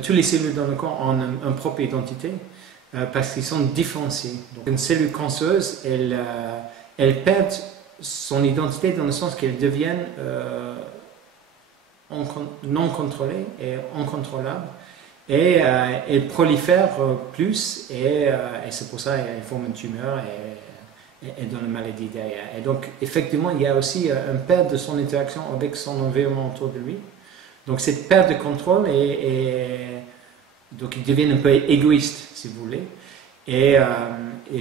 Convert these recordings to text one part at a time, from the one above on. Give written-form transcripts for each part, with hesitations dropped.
Toutes les cellules dans le corps ont une propre identité parce qu'ils sont différenciés. Donc, une cellule cancéreuse, elle perd son identité dans le sens qu'elle devient non contrôlée et incontrôlable. Et elle prolifère plus et c'est pour ça qu'elle forme une tumeur et donne une maladie derrière. Et donc, effectivement, il y a aussi une perte de son interaction avec son environnement autour de lui. Donc, cette perte de contrôle, donc il devient un peu égoïste, si vous voulez. Et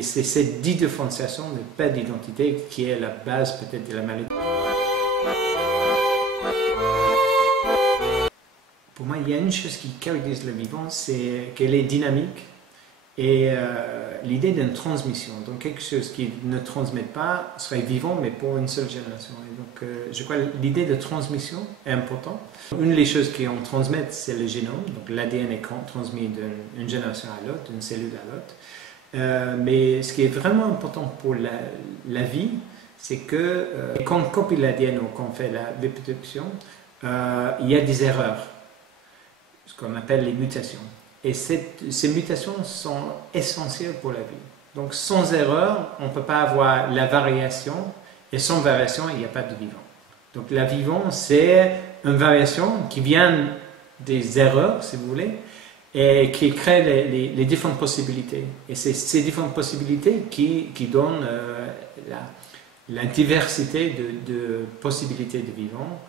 c'est cette différenciation de perte d'identité qui est la base peut-être de la maladie. Pour moi, il y a une chose qui caractérise le vivant, c'est qu'elle est dynamique et l'idée d'une transmission. Donc quelque chose qui ne transmet pas serait vivant, mais pour une seule génération. Et donc je crois que l'idée de transmission est importante. Une des choses qu'on transmet, c'est le génome. Donc l'ADN est transmis d'une génération à l'autre, d'une cellule à l'autre. Mais ce qui est vraiment important pour la vie, c'est que quand on copie l'ADN ou quand on fait la reproduction, il y a des erreurs, ce qu'on appelle les mutations. Et ces mutations sont essentielles pour la vie. Donc sans erreur, on ne peut pas avoir la variation, et sans variation, il n'y a pas de vivant. Donc la vivant, c'est une variation qui vient des erreurs, si vous voulez, et qui crée les différentes possibilités. Et c'est ces différentes possibilités qui donnent la diversité de possibilités de vivants.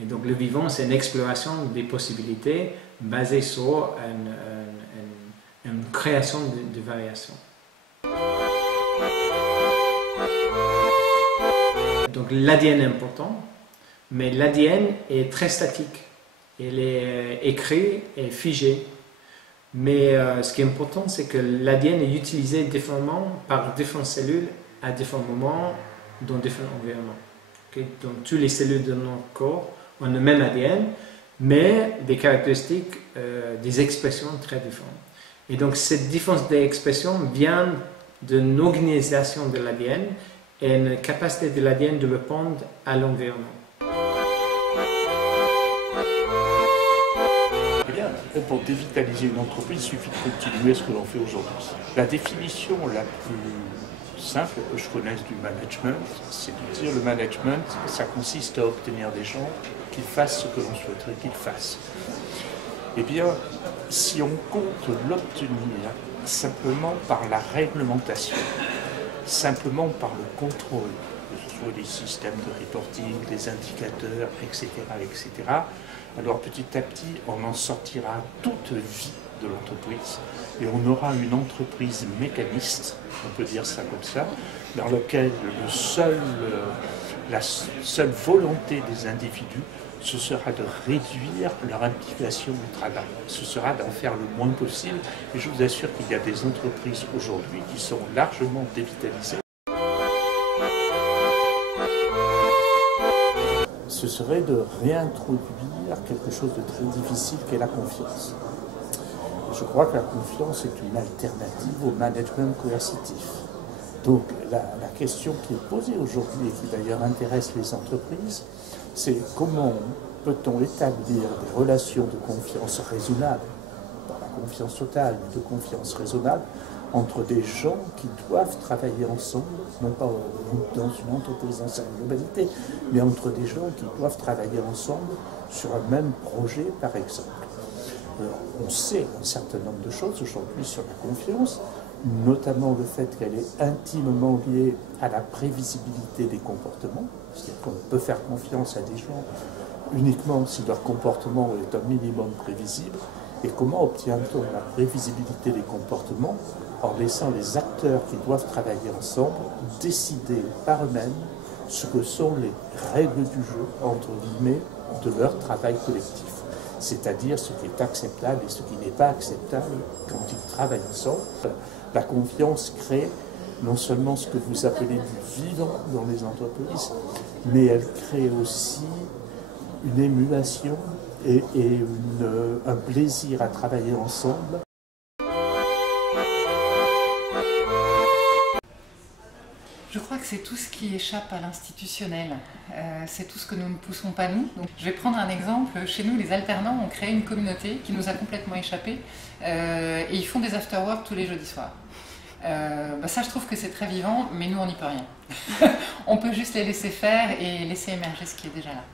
Et donc le vivant, c'est une exploration des possibilités basée sur une création de variations. Donc l'ADN est important, mais l'ADN est très statique. Il est écrit et figé. Mais ce qui est important, c'est que l'ADN est utilisé différemment par différentes cellules à différents moments dans différents environnements. Okay? Donc toutes les cellules de notre corps ont le même ADN, mais des caractéristiques, des expressions très différentes. Et donc cette différence d'expression vient d'une organisation de l'ADN et une capacité de l'ADN de répondre à l'environnement. Eh bien, pour dévitaliser une entreprise, il suffit de continuer ce que l'on fait aujourd'hui. La définition la plus simple que je connaisse du management, c'est de dire le management, ça consiste à obtenir des gens qu'ils fassent ce que l'on souhaiterait qu'ils fassent. Eh bien, si on compte l'obtenir simplement par la réglementation, simplement par le contrôle, que ce soit des systèmes de reporting, des indicateurs, etc., etc., alors petit à petit, on en sortira toute vie de l'entreprise et on aura une entreprise mécaniste, on peut dire ça comme ça, dans laquelle la seule volonté des individus, ce sera de réduire leur implication au travail, ce sera d'en faire le moins possible, et je vous assure qu'il y a des entreprises aujourd'hui qui sont largement dévitalisées. Ce serait de réintroduire quelque chose de très difficile qu'est la confiance. Je crois que la confiance est une alternative au management coercitif. Donc la question qui est posée aujourd'hui et qui d'ailleurs intéresse les entreprises, c'est comment peut-on établir des relations de confiance raisonnables, pas la confiance totale, mais de confiance raisonnable, entre des gens qui doivent travailler ensemble, non pas dans une entreprise dans sa globalité, mais entre des gens qui doivent travailler ensemble sur un même projet, par exemple. Alors, on sait un certain nombre de choses aujourd'hui sur la confiance, notamment le fait qu'elle est intimement liée à la prévisibilité des comportements, c'est-à-dire qu'on peut faire confiance à des gens uniquement si leur comportement est un minimum prévisible. Et comment obtient-on la prévisibilité des comportements en laissant les acteurs qui doivent travailler ensemble décider par eux-mêmes ce que sont les règles du jeu, entre guillemets, de leur travail collectif. C'est-à-dire ce qui est acceptable et ce qui n'est pas acceptable quand ils travaillent ensemble. La confiance crée non seulement ce que vous appelez du vivant dans les entreprises, mais elle crée aussi une émulation et un plaisir à travailler ensemble. Je crois que c'est tout ce qui échappe à l'institutionnel. C'est tout ce que nous ne poussons pas nous. Donc, je vais prendre un exemple. Chez nous, les alternants ont créé une communauté qui nous a complètement échappé et ils font des after-work tous les jeudis soirs. Ça, je trouve que c'est très vivant, mais nous, on n'y peut rien. On peut juste les laisser faire et laisser émerger ce qui est déjà là.